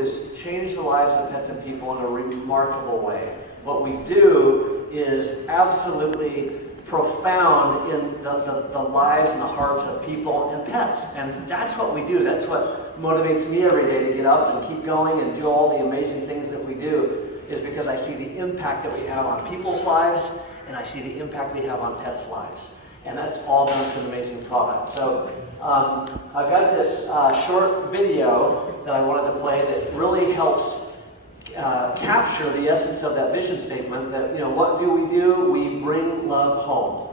is change the lives of pets and people in a remarkable way. What we do is absolutely profound in the lives and the hearts of people and pets. And that's what we do. That's what motivates me every day to get up and keep going and do all the amazing things that we do, is because I see the impact that we have on people's lives, and I see the impact we have on pets' lives. And that's all done through an amazing product. So I've got this short video that I wanted to play that really helps capture the essence of that vision statement that, what do? We bring love home.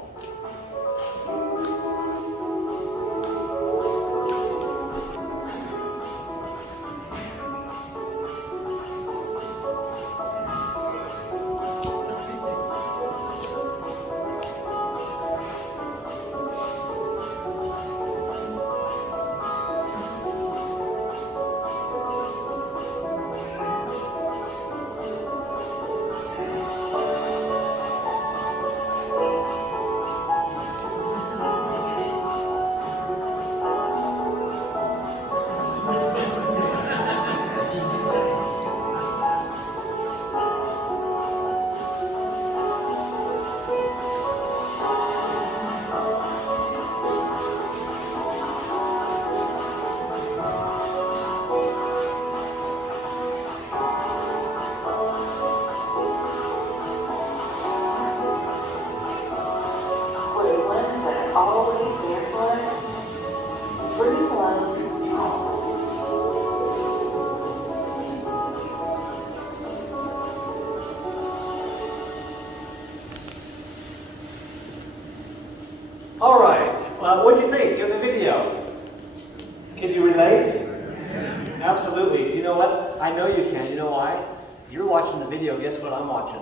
Always there for us. Bring love home. All right. What'd you think of the video? Can you relate? Absolutely. Do you know what? I know you can. You know why? You're watching the video. Guess what I'm watching?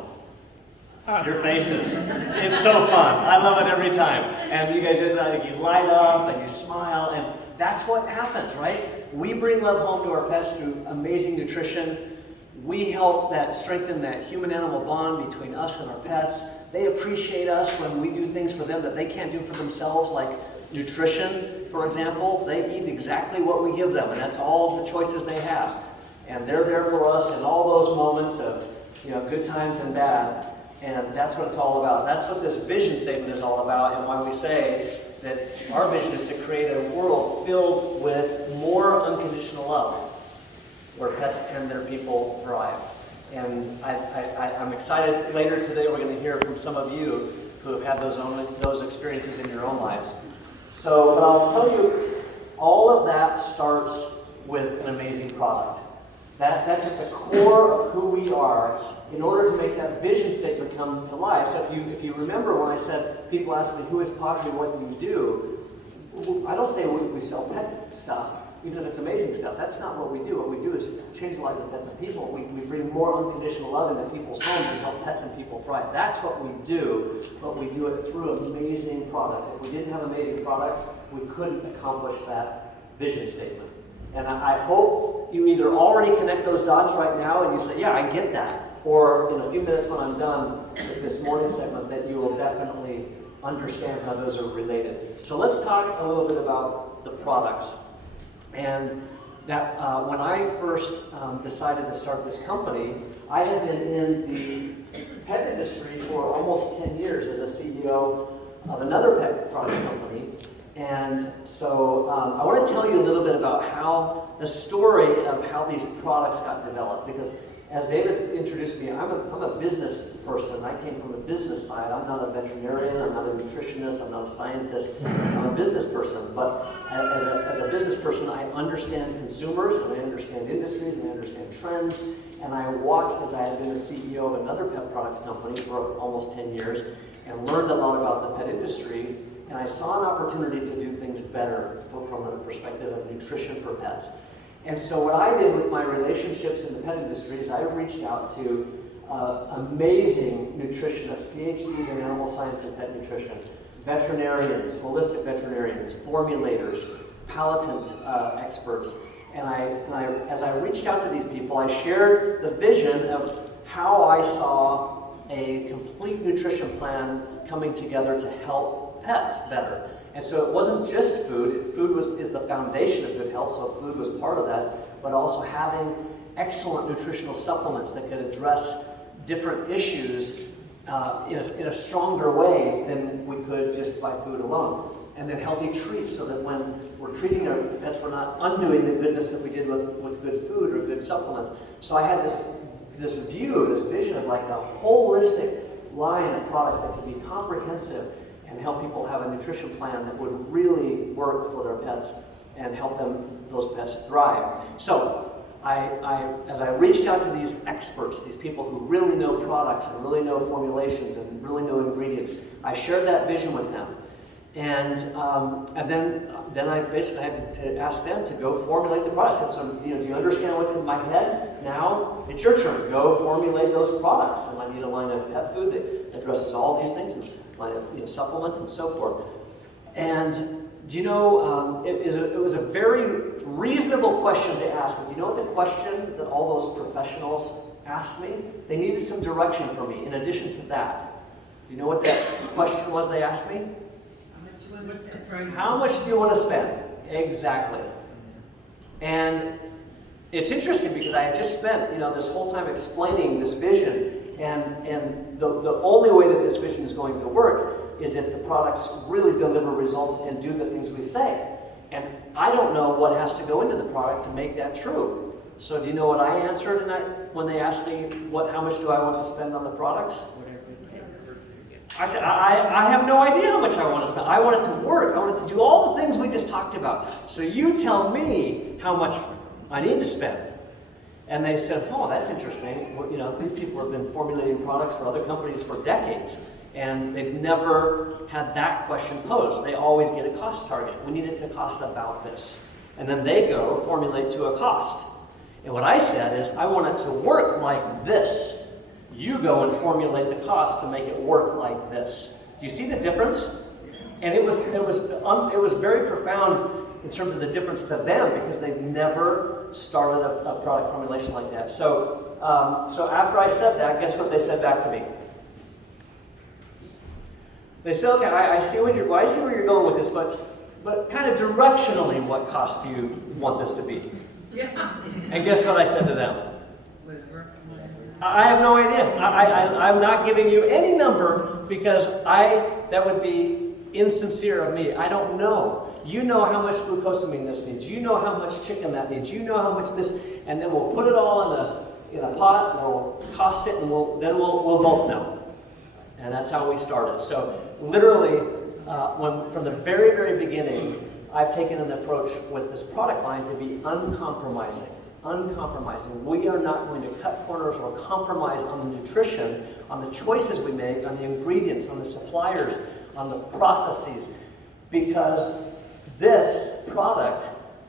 Your faces. It's so fun. I love it every time. And you guys, you light up and you smile, and that's what happens, right? We bring love home to our pets through amazing nutrition. We help that strengthen that human-animal bond between us and our pets. They appreciate us when we do things for them that they can't do for themselves, like nutrition, for example. They eat exactly what we give them, and that's all the choices they have. And they're there for us in all those moments of, good times and bad. And that's what it's all about. That's what this vision statement is all about, and why we say that our vision is to create a world filled with more unconditional love, where pets and their people thrive. And I'm excited. Later today we're going to hear from some of you who have had those experiences in your own lives. So I'll tell you, all of that starts with an amazing product. That's at the core of who we are in order to make that vision statement come to life. So if you remember when I said, people ask me, who is pawTree, what do you do? I don't say we sell pet stuff, even if it's amazing stuff. That's not what we do. What we do is change the lives of pets and people. We bring more unconditional love into people's homes and help pets and people thrive. That's what we do, but we do it through amazing products. If we didn't have amazing products, we couldn't accomplish that vision statement. And I hope you either already connect those dots right now and you say, yeah, I get that. Or in a few minutes when I'm done with this morning segment, that you will definitely understand how those are related. So let's talk a little bit about the products. And that when I first decided to start this company, I had been in the pet industry for almost 10 years as a CEO of another pet products company. And so I want to tell you a little bit about how the story of how these products got developed, because as David introduced me, I'm a business person. I came from the business side. I'm not a veterinarian. I'm not a nutritionist. I'm not a scientist. I'm a business person. But as a business person, I understand consumers, and I understand industries, and I understand trends. And I watched as I had been the CEO of another pet products company for almost 10 years and learned a lot about the pet industry. And I saw an opportunity to do things better from the perspective of nutrition for pets. And so what I did with my relationships in the pet industry is I reached out to amazing nutritionists, PhDs in animal science and pet nutrition, veterinarians, holistic veterinarians, formulators, palatant experts. And as I reached out to these people, I shared the vision of how I saw a complete nutrition plan coming together to help pets better. And so it wasn't just food. Food is the foundation of good health, so food was part of that, but also having excellent nutritional supplements that could address different issues in a stronger way than we could just by food alone. And then healthy treats, so that when we're treating our pets, we're not undoing the goodness that we did with good food or good supplements. So I had this view, this vision of like a holistic line of products that could be comprehensive and help people have a nutrition plan that would really work for their pets and help those pets thrive. So as I reached out to these experts, these people who really know products and really know formulations and really know ingredients, I shared that vision with them. And then I basically had to ask them to go formulate the process. So, do you understand what's in my head? Now it's your turn. Go formulate those products. And I need a line of pet food that addresses all these things, and a line of supplements and so forth. And do you know, it was a very reasonable question to ask. But do you know what the question that all those professionals asked me? They needed some direction from me in addition to that. Do you know what that question was they asked me? How much do you want to spend? Exactly. And it's interesting because I had just spent, this whole time explaining this vision, and the only way that this vision is going to work is if the products really deliver results and do the things we say. And I don't know what has to go into the product to make that true. So do you know what I answered when they asked me how much do I want to spend on the products? I said, I have no idea how much I want to spend. I want it to work. I want it to do all the things we just talked about. So you tell me how much I need to spend. And they said, oh, that's interesting. Well, these people have been formulating products for other companies for decades, and they've never had that question posed. They always get a cost target. We need it to cost about this. And then they go formulate to a cost. And what I said is, I want it to work like this. You go and formulate the cost to make it work like this. Do you see the difference? And it was very profound in terms of the difference to them, because they've never started a product formulation like that. So after I said that, guess what they said back to me? They said, okay, I see where you're going with this, but kind of directionally, what cost do you want this to be? Yeah. And guess what I said to them? I have no idea. I'm not giving you any number because that would be insincere of me. I don't know. You know how much glucosamine this needs. You know how much chicken that needs. You know how much this, and then we'll put it all in a pot, and we'll cost it, and we'll both know. And that's how we started. So literally, from the very, very beginning, I've taken an approach with this product line to be uncompromising. We are not going to cut corners or compromise on the nutrition, on the choices we make, on the ingredients, on the suppliers, on the processes, because this product,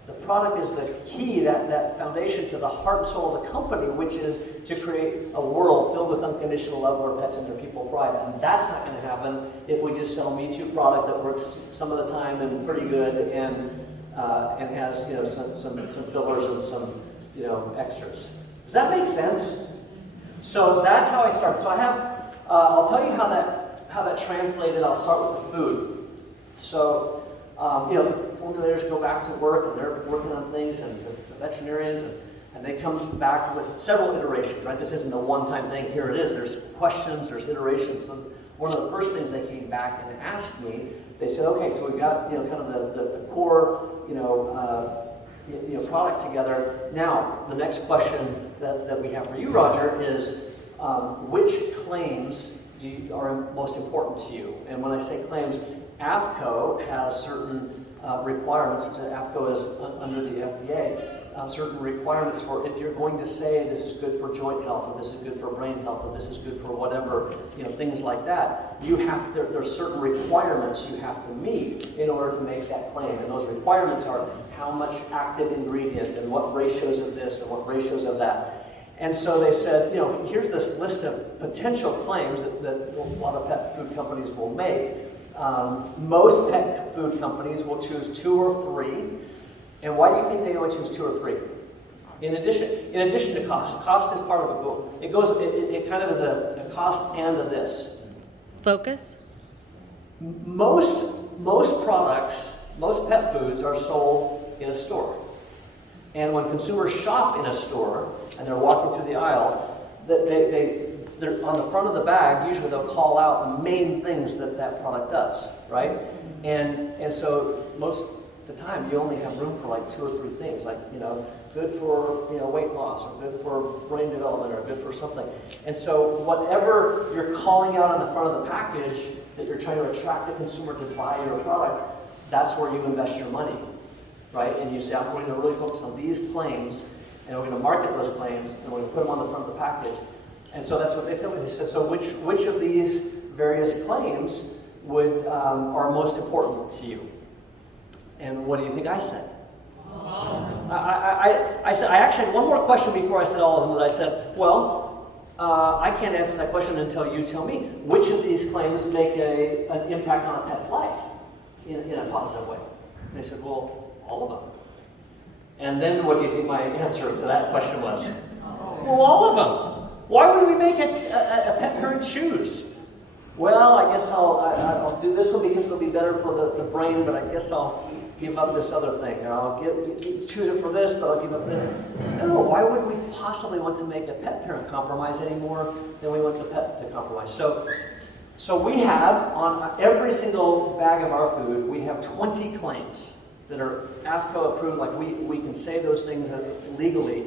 the product is the key, that foundation to the heart and soul of the company, which is to create a world filled with unconditional love where pets and their people thrive. And that's not going to happen if we just sell Me Too product that works some of the time and pretty good and has some fillers and some extras. Does that make sense? So that's how I started. So I have, I'll tell you how that translated. I'll start with the food. So, the formulators go back to work and they're working on things, and the veterinarians, and they come back with several iterations, right? This isn't a one-time thing. Here it is. There's questions, there's iterations. So one of the first things they came back and asked me, they said, okay, so we've got, kind of the core, product together. Now, the next question that we have for you, Roger, is which claims are most important to you? And when I say claims, AAFCO has certain requirements. AAFCO is under the FDA. Certain requirements for if you're going to say this is good for joint health, or this is good for brain health, or this is good for whatever, things like that. There's certain requirements you have to meet in order to make that claim. And those requirements are how much active ingredient and what ratios of this and what ratios of that. And so they said, here's this list of potential claims that a lot of pet food companies will make. Most pet food companies will choose 2 or 3. And why do you think they only choose 2 or 3? In addition to cost. Cost is part of it. It kind of is a cost and a this. Focus? Most most products, most pet foods are sold in a store. And when consumers shop in a store and they're walking through the aisles, they're on the front of the bag, usually they'll call out the main things that that product does, right? And so most of the time you only have room for like 2 or 3 things, like, good for, weight loss, or good for brain development, or good for something. And so whatever you're calling out on the front of the package that you're trying to attract the consumer to buy your product, that's where you invest your money, right? And you say, I'm going to really focus on these claims, and we're going to market those claims, and we're going to put them on the front of the package. And so that's what they tell me. They said, so which of these various claims are most important to you? And what do you think I said? I said, I actually had one more question before I said all of them, but I said, well, I can't answer that question until you tell me which of these claims make an impact on a pet's life in a positive way. And they said, well, all of them. And then what do you think my answer to that question was? Well, all of them. Why would we make a pet parent choose? Well, I guess I'll do this one because it'll be better for the brain, but I guess I'll give up this other thing. Or I'll choose it for this, but I'll give up that. No, why would we possibly want to make a pet parent compromise any more than we want the pet to compromise? So we have, on every single bag of our food, we have 20 claims that are AFCO approved, like we can say those things legally.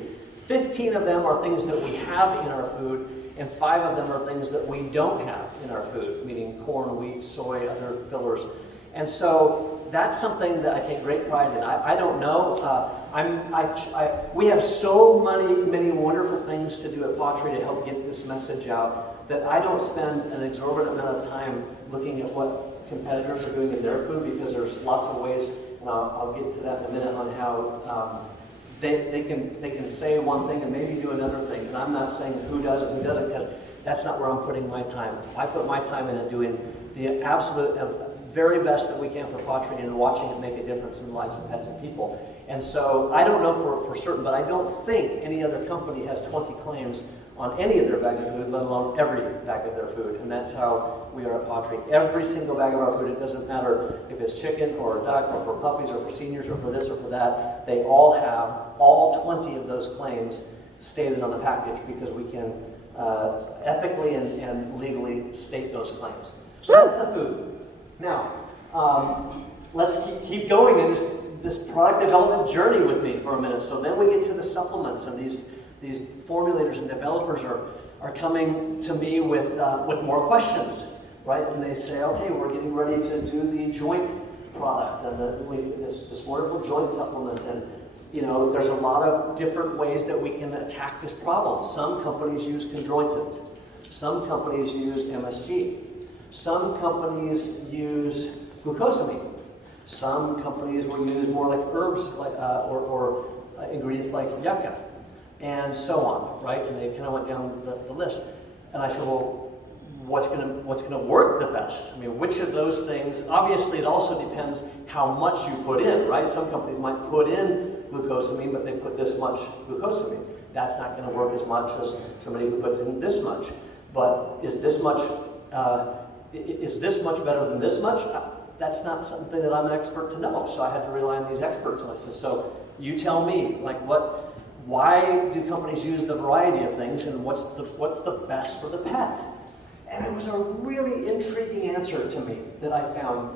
15 of them are things that we have in our food, and 5 of them are things that we don't have in our food, meaning corn, wheat, soy, other fillers. And so that's something that I take great pride in. I don't know. We have so many wonderful things to do at pawTree to help get this message out that I don't spend an exorbitant amount of time looking at what competitors are doing in their food, because there's lots of ways, and I'll get to that in a minute, on how they can say one thing and maybe do another thing. And I'm not saying who does and who doesn't, because that's not where I'm putting my time. I put my time into doing the absolute very best that we can for pawTree and watching it make a difference in the lives of pets and people. And so I don't know for certain, but I don't think any other company has 20 claims on any of their bags of food, let alone every bag of their food. And that's how we are at pawTree. Every single bag of our food, it doesn't matter if it's chicken or duck or for puppies or for seniors or for this or for that, they all have all 20 of those claims stated on the package, because we can ethically and legally state those claims. So that's the food. Now, let's keep going in this product development journey with me for a minute. So then we get to the supplements, and these formulators and developers are coming to me with more questions, right? And they say, okay, we're getting ready to do the joint product and this wonderful joint supplement, and there's a lot of different ways that we can attack this problem. Some companies use conjointant. Some companies use MSG. Some companies use glucosamine. Some companies will use more like herbs, or ingredients like yucca, and so on, right? And they kind of went down the list. And I said, well, what's gonna work the best? I mean, which of those things? Obviously, it also depends how much you put in, right? Some companies might put in glucosamine, but they put this much glucosamine. That's not going to work as much as somebody who puts in this much. But is this much better than this much? That's not something that I'm an expert to know. So I had to rely on these experts. And I said, so you tell me, why do companies use the variety of things, and what's the best for the pet? And it was a really intriguing answer to me that I found,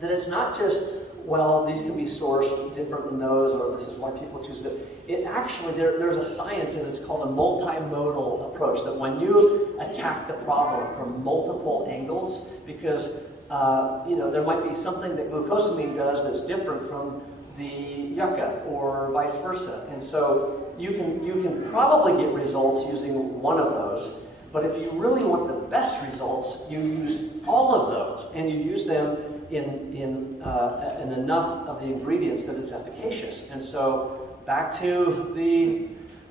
that it's not just, well, these can be sourced different than those, or this is why people choose it. It actually, there's a science, and it's called a multimodal approach, that when you attack the problem from multiple angles, because there might be something that glucosamine does that's different from the yucca, or vice versa. And so you can probably get results using one of those, but if you really want the best results, you use all of those, and you use them in enough of the ingredients that it's efficacious. And so back to the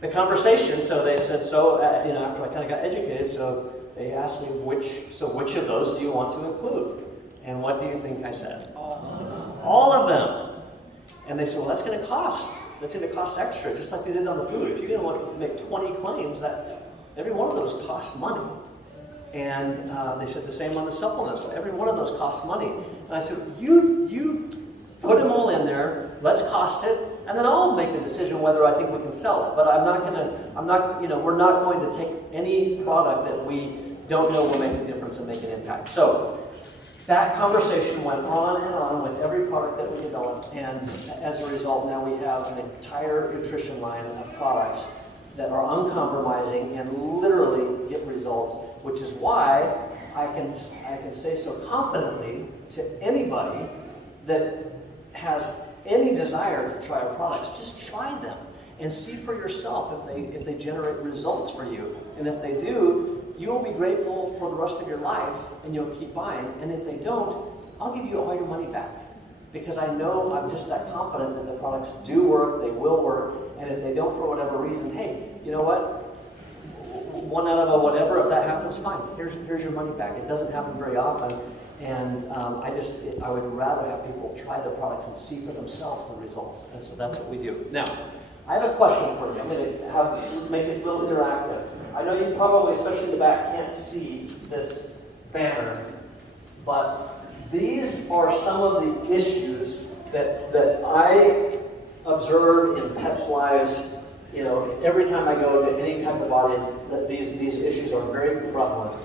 conversation. So they said, after I kind of got educated, so they asked me which of those do you want to include? And what do you think I said? All of them. And they said, well, that's going to cost. That's going to cost extra, just like they did on the food. If you're going to want to make 20 claims, that every one of those costs money. And they said the same on the supplements. So every one of those costs money. And I said, you put them all in there, let's cost it, and then I'll make the decision whether I think we can sell it. But we're not going to take any product that we don't know will make a difference and make an impact. So that conversation went on with every product that we developed, and as a result, now we have an entire nutrition line of products that are uncompromising and literally get results, which is why I can say so confidently to anybody that has any desire to try our products, just try them and see for yourself if they generate results for you. And if they do, you will be grateful for the rest of your life and you'll keep buying. And if they don't, I'll give you all your money back. Because I know I'm just that confident that the products do work, they will work, and if they don't for whatever reason, hey, you know what? One out of a whatever, if that happens, fine. Here's your money back. It doesn't happen very often, and I would rather have people try the products and see for themselves the results, and so that's what we do. Now, I have a question for you. I'm going to make this a little interactive. I know you probably, especially in the back, can't see this banner, but these are some of the issues that I observe in pets' lives. You know, every time I go to any type of audience, that these issues are very prevalent.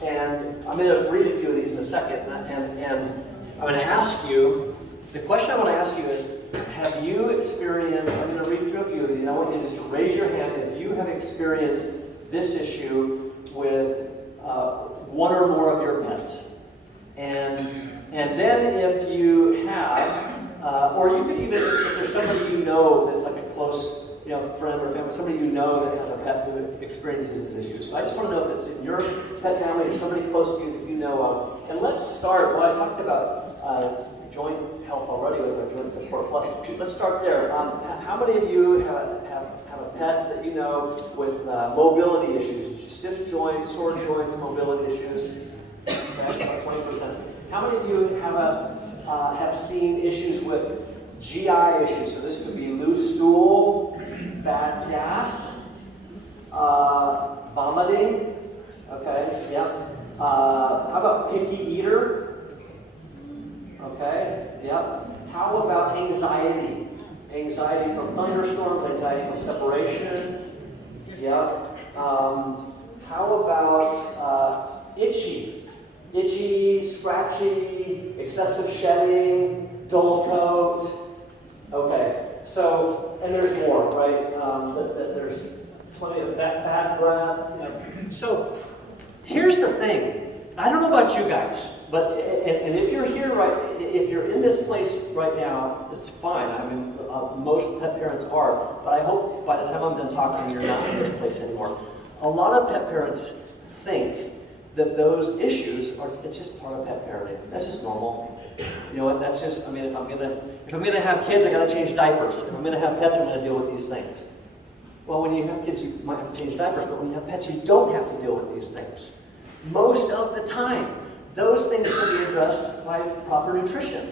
And I'm going to read a few of these in a second, and I'm going to ask you, the question I want to ask you is, have you experienced, I'm going to read through a few of these, and I want you just to raise your hand if you have experienced this issue with one or more of your pets. And then if you have, or you could even, if there's somebody you know that's like a close friend or family, somebody you know that has a pet who experiences these issues. So I just want to know if it's in your pet family or somebody close to you that you know of. And let's start, well, I talked about joint health already with our Joint Support Plus. Let's start there. How many of you have a pet that you know with mobility issues, stiff joints, sore joints, mobility issues? Okay, about 20%. How many of you have seen issues with GI issues? So this could be loose stool, bad gas, vomiting. Okay, yep. How about picky eater? Okay, yep. How about anxiety? Anxiety from thunderstorms, anxiety from separation. Yep. How about itchy? Itchy, scratchy, excessive shedding, dull coat. Okay, so, and there's more, right? There's plenty of bad breath. So, here's the thing. I don't know about you guys, but, and if you're here if you're in this place right now, it's fine. I mean, most pet parents are, but I hope by the time I'm done talking, you're not in this place anymore. A lot of pet parents think that those issues it's just part of pet parenting. That's just normal. You know what? That's just, I mean, if I'm gonna have kids, I gotta change diapers. If I'm gonna have pets, I'm gonna deal with these things. Well, when you have kids, you might have to change diapers, but when you have pets, you don't have to deal with these things. Most of the time, those things can be addressed by proper nutrition.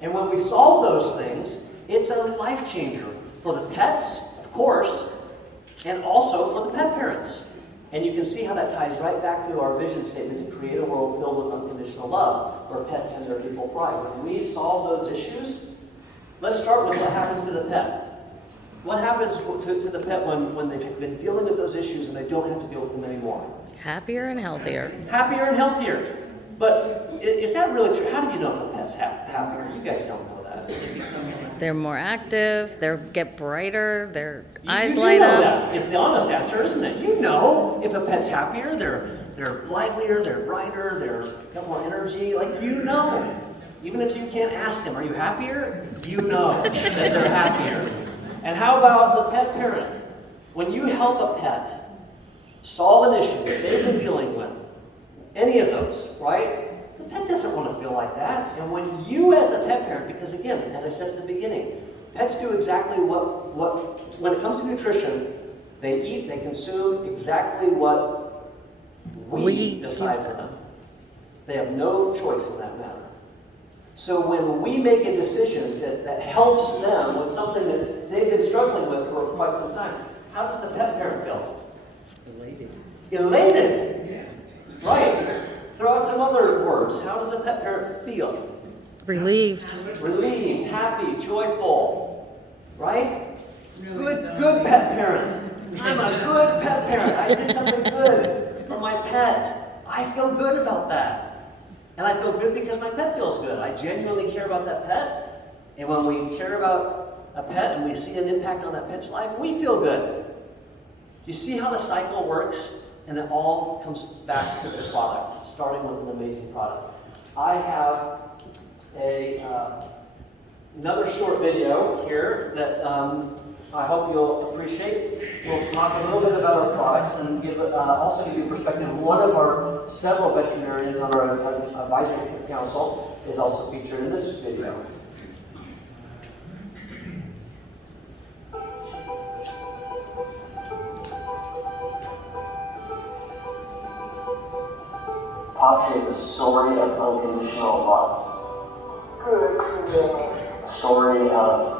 And when we solve those things, it's a life changer for the pets, of course, and also for the pet parents. And you can see how that ties right back to our vision statement to create a world filled with unconditional love, where pets and their people thrive. When we solve those issues, let's start with what happens to the pet. What happens to the pet when they've been dealing with those issues and they don't have to deal with them anymore? Happier and healthier. Happier and healthier. But is that really true? How do you know if a pet's happier? You guys don't know that. They're more active, they get brighter, their eyes you light do know up. That. It's the honest answer, isn't it? You know if a pet's happier, they're livelier, they're brighter, they've got more energy. Like, you know. Even if you can't ask them, are you happier? You know that they're happier. And how about the pet parent? When you help a pet solve an issue that they've been dealing with, any of those, right? The pet doesn't want to feel like that. And when you as a pet parent, because again, as I said at the beginning, pets do exactly what when it comes to nutrition, they eat, they consume exactly what we decide for them. They have no choice in that matter. So when we make a decision that helps them with something that they've been struggling with for quite some time, how does the pet parent feel? Elated. Elated. Right. Throw out some other words. How does a pet parent feel? Relieved. Relieved, happy, joyful. Right? Good pet parent. I'm a good pet parent. I did something good for my pet. I feel good about that. And I feel good because my pet feels good. I genuinely care about that pet. And when we care about a pet and we see an impact on that pet's life, we feel good. Do you see how the cycle works? And it all comes back to the product, starting with an amazing product. I have another short video here that I hope you'll appreciate. We'll talk a little bit about our products and also give you a perspective. One of our several veterinarians on our advisory council is also featured in this video. pawTree is a story of unconditional love. A story of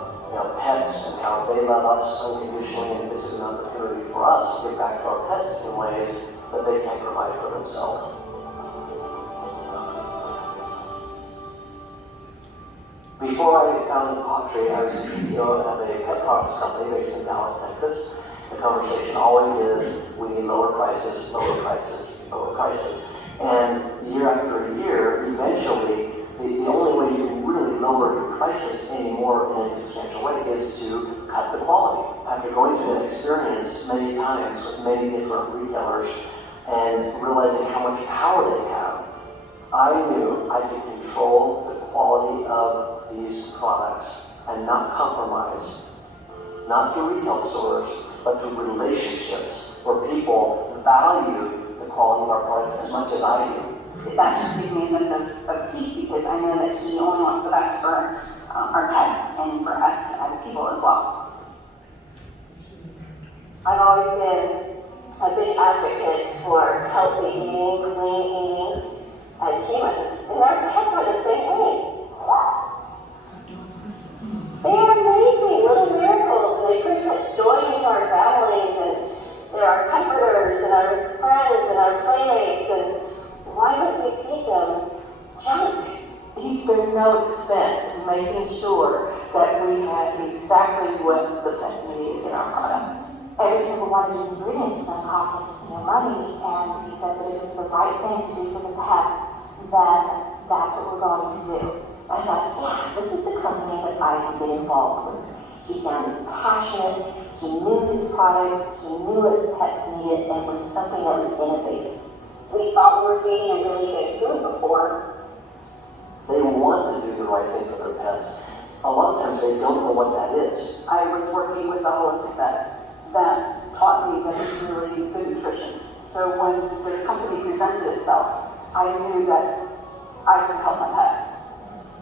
pets and how they love us unconditionally, and this is an opportunity for us to give back to our pets in ways that they can't provide for themselves. Before I founded pawTree, I was the CEO of a pet products company based in Dallas, Texas. The conversation always is, we need lower prices, lower prices, lower prices. And year after year, eventually, the only way you can really lower your prices anymore in a substantial way is to cut the quality. After going through that experience many times with many different retailers and realizing how much power they have, I knew I could control the quality of these products and not compromise, not through retail stores, but through relationships where people value the quality of our products as much as I do. That just gives me a sense of peace because I know that he only wants the best for our pets and for us as people as well. I've always been a big advocate for healthy eating, clean eating as humans, and our pets are the same way. They are amazing little miracles, and they bring such joy into our families, and they're our comforters, and our friends, and our playmates, and why would we feed them junk? He spared no expense in making sure that we had exactly what the pet needed in our products. Every single one of these ingredients is going to cost us money, and he said that if it's the right thing to do for the pets, then that's what we're going to do. I thought, yeah, this is a company that I can get involved with. He sounded passionate, he knew his product, he knew what the pets needed, and it was something that was innovative. We thought we were feeding them really good food before. They want to do the right thing for their pets. A lot of times they don't know what that is. I was working with a holistic vet that taught me that it's really good nutrition. So when this company presented itself, I knew that I could help my pets.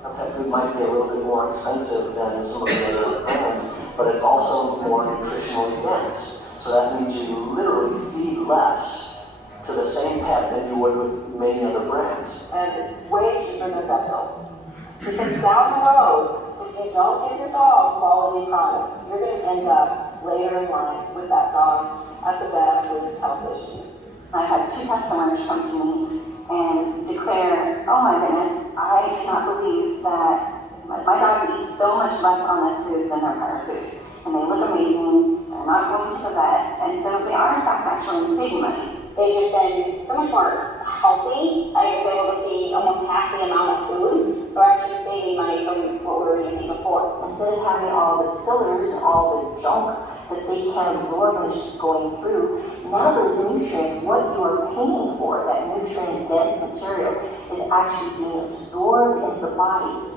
Pet food might be a little bit more expensive than some of the other brands, but it's also more nutritionally dense. So that means you literally feed less to the same pet than you would with many other brands. And it's way cheaper than vet bills. Because down the road, if you don't give your dog quality products, you're going to end up later in life with that dog at the vet with health issues. I had 2 customers come to me and declare, oh my goodness, I cannot believe that my dog eats so much less on this food than their prior food. And they look amazing, they're not going to the vet, and so they are in fact actually saving money. They've just been so much more healthy. I was able to feed almost half the amount of food, so we're actually saving money from what we were using before. Instead of having all the fillers and all the junk that they can't absorb and it's just going through, now those nutrients, what you are paying for, that nutrient-dense material, is actually being absorbed into the body.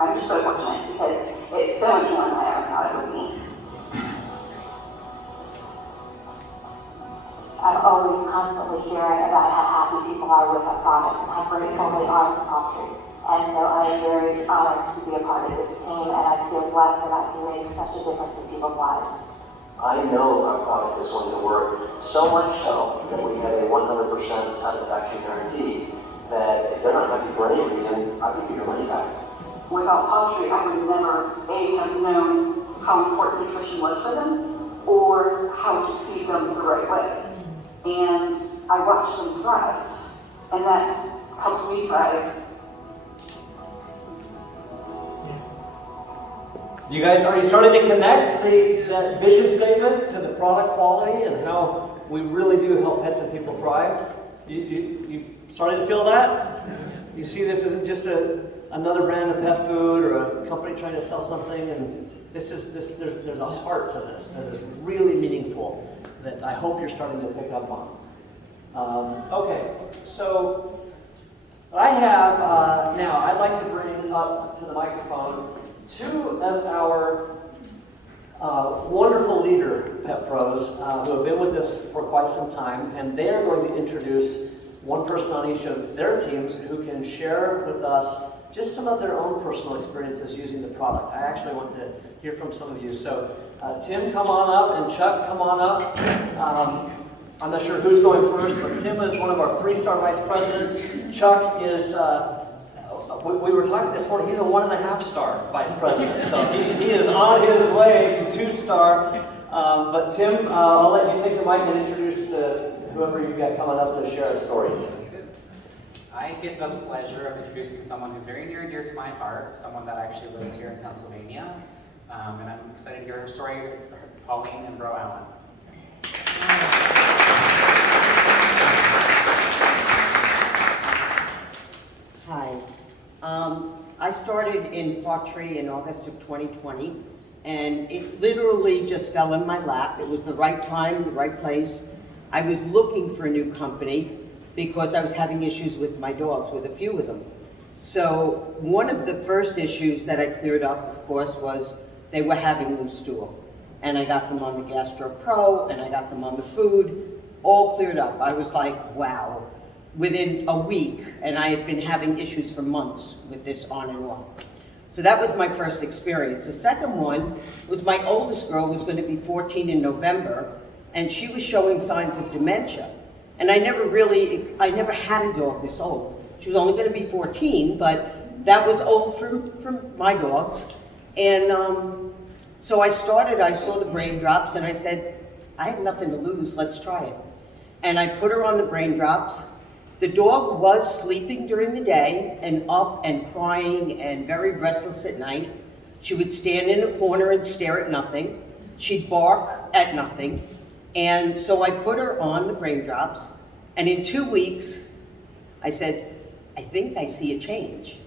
I'm just so fortunate because it's so much more than I ever thought it would be. I'm always constantly hearing about how happy people are with our products and how grateful they are for pawTree. And so I am very honored to be a part of this team, and I feel blessed that I can make such a difference in people's lives. I know our product is going to work, so much so that we have a 100% satisfaction guarantee that if they're not happy for any reason, I can give your money back. Without pawTree, I would never, have known how important nutrition was for them or how to feed them the right way. and I watch them thrive, and that helps me thrive. You guys, are you starting to connect that vision statement to the product quality and how we really do help pets and people thrive? You starting to feel that? You see this isn't just another brand of pet food or a company trying to sell something, and there's a heart to this that is really meaningful that I hope you're starting to pick up on. Okay, so I have, now I'd like to bring up to the microphone two of our wonderful leader pet pros who have been with us for quite some time, and they are going to introduce one person on each of their teams who can share with us just some of their own personal experiences using the product. I actually want to hear from some of you. So Tim, come on up, and Chuck, come on up. I'm not sure who's going first, but Tim is one of our 3-star vice presidents. Chuck is, we were talking this morning, he's a 1.5-star vice president. So he is on his way to 2-star. But Tim, I'll let you take the mic and introduce whoever you've got coming up to share a story. I get the pleasure of introducing someone who's very near and dear to my heart, someone that actually lives here in Pennsylvania. And I'm excited to hear her story. It's Pauline and Bro Allen. Hi. I started in pawTree in August of 2020, and it literally just fell in my lap. It was the right time, the right place. I was looking for a new company because I was having issues with my dogs, with a few of them. So one of the first issues that I cleared up, of course, was they were having loose stool. And I got them on the Gastro Pro, and I got them on the food, all cleared up. I was like, wow. Within a week, and I had been having issues for months with this on and off. So that was my first experience. The second one was my oldest girl was going to be 14 in November, and she was showing signs of dementia. And I never had a dog this old. She was only going to be 14, but that was old for my dogs. And so I saw the brain drops, and I said, I have nothing to lose, let's try it. And I put her on the brain drops. The dog was sleeping during the day and up and crying and very restless at night. She would stand in a corner and stare at nothing. She'd bark at nothing. And so I put her on the brain drops, and in 2 weeks, I said, I think I see a change.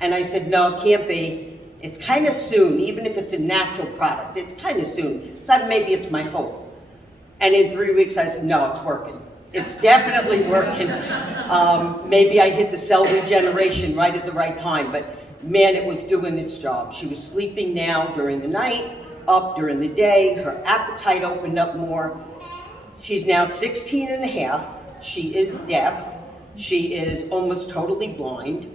And I said, no, it can't be. It's kind of soon, even if it's a natural product, it's kind of soon. So maybe it's my hope. And in 3 weeks, I said, no, it's working. It's definitely working. Maybe I hit the cell regeneration right at the right time, but man, it was doing its job. She was sleeping now during the night, up during the day. Her appetite opened up more. She's now 16 and a half. She is deaf. She is almost totally blind,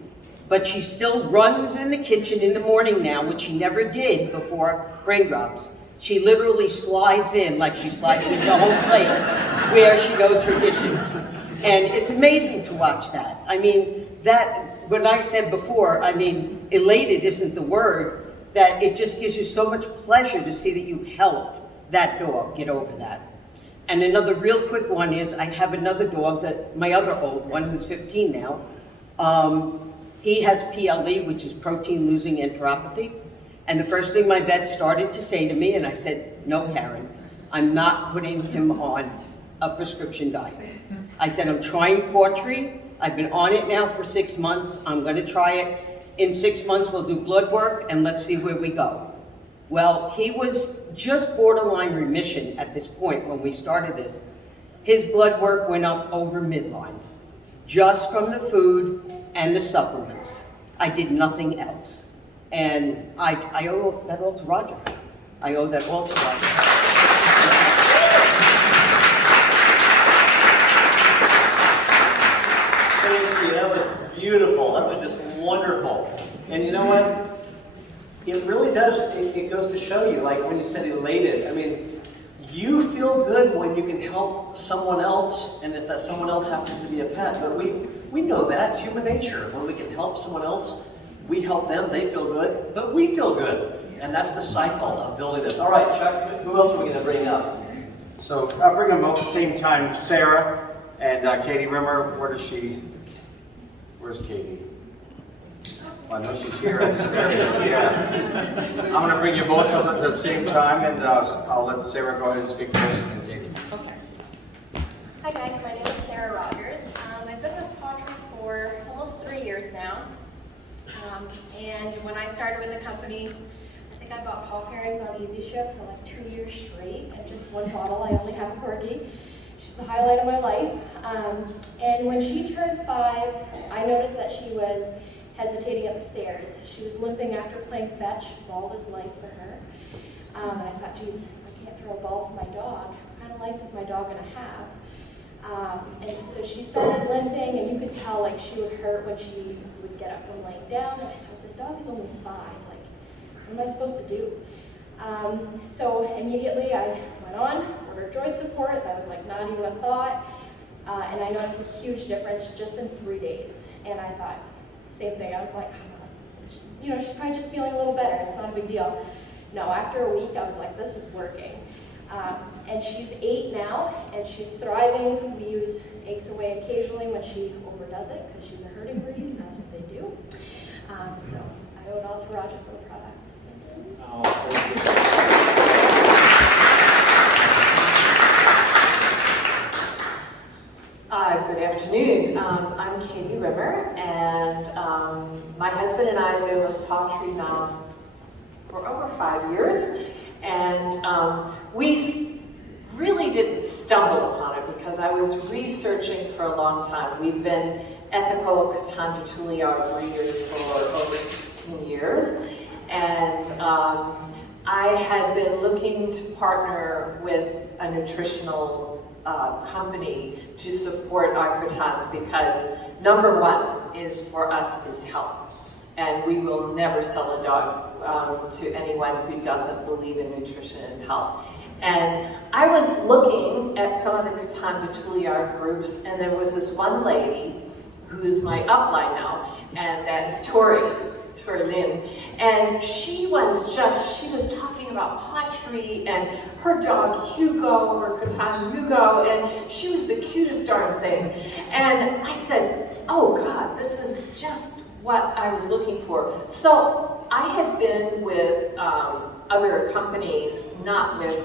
but she still runs in the kitchen in the morning now, which she never did before brain drops. She literally slides in like she's sliding into a whole plate where she goes for dishes. And it's amazing to watch that. I mean, when I said before, I mean, elated isn't the word, that it just gives you so much pleasure to see that you helped that dog get over that. And another real quick one is, I have another dog, my other old one, who's 15 now. He has PLE, which is protein losing enteropathy. And the first thing my vet started to say to me, and I said, no, Karen, I'm not putting him on a prescription diet. I said, I'm trying pawTree. I've been on it now for 6 months. I'm going to try it. In 6 months, we'll do blood work, and let's see where we go. Well, he was just borderline remission at this point when we started this. His blood work went up over midline, just from the food and the supplements. I did nothing else. And I owe that all to Roger. I owe that all to Roger. Thank you, that was beautiful. That was just wonderful. And you know what? It really does, it goes to show you, like when you said elated, I mean, you feel good when you can help someone else, and if that someone else happens to be a pet, but we know that, it's human nature. When we can help someone else, we help them, they feel good, but we feel good. And that's the cycle of building this. All right, Chuck, who else are we going to bring up? So I'll bring them both at the same time. Sarah and Katie Rimmer. Where's Katie? Well, I know she's here. Yeah. I'm going to bring you both up at the same time, and I'll let Sarah go ahead and speak first, and Katie. Okay. Hi guys, my name is Sarah Rogers. I've been with pawTree for almost 3 years now. And when I started with the company, I think I bought paw pairings on Easy Ship for like 2 years straight, and just one bottle. I only have a corgi. She's the highlight of my life. And when she turned 5, I noticed that she was hesitating at the stairs. She was limping after playing fetch. Ball is life for her. And I thought, geez, I can't throw a ball for my dog. What kind of life is my dog going to have? And so she started limping, and you could tell like she would hurt when she would get up from laying down. And I thought, this dog is only 5. Like, what am I supposed to do? So immediately I went on, ordered joint support. That was like not even a thought. And I noticed a huge difference just in 3 days. And I thought, same thing. I was like, you know, she's probably just feeling a little better. It's not a big deal. No, after a week, I was like, this is working. And she's 8 now, and she's thriving. We use Aches Away occasionally when she overdoes it, because she's a herding breed, and that's what they do. So I owe it all to Roger for the products. Oh, thank you. Good afternoon. I'm Katie Rimmer, and my husband and I have been with pawTree now for over 5 years, and we really didn't stumble upon it because I was researching for a long time. We've been ethical Catan de Tuliar breeders for over 16 years, and I had been looking to partner with a nutritional company to support our Cretans, because number one is for us is health, and we will never sell a dog to anyone who doesn't believe in nutrition and health. And I was looking at some of the Catan de Tuliar groups, and there was this one lady who's my upline now, and that's Tori Lynn, and she was talking about pawTree and her dog Hugo, her Catan Hugo, and she was the cutest darn thing. And I said, oh God, this is just what I was looking for. So I had been with other companies, not with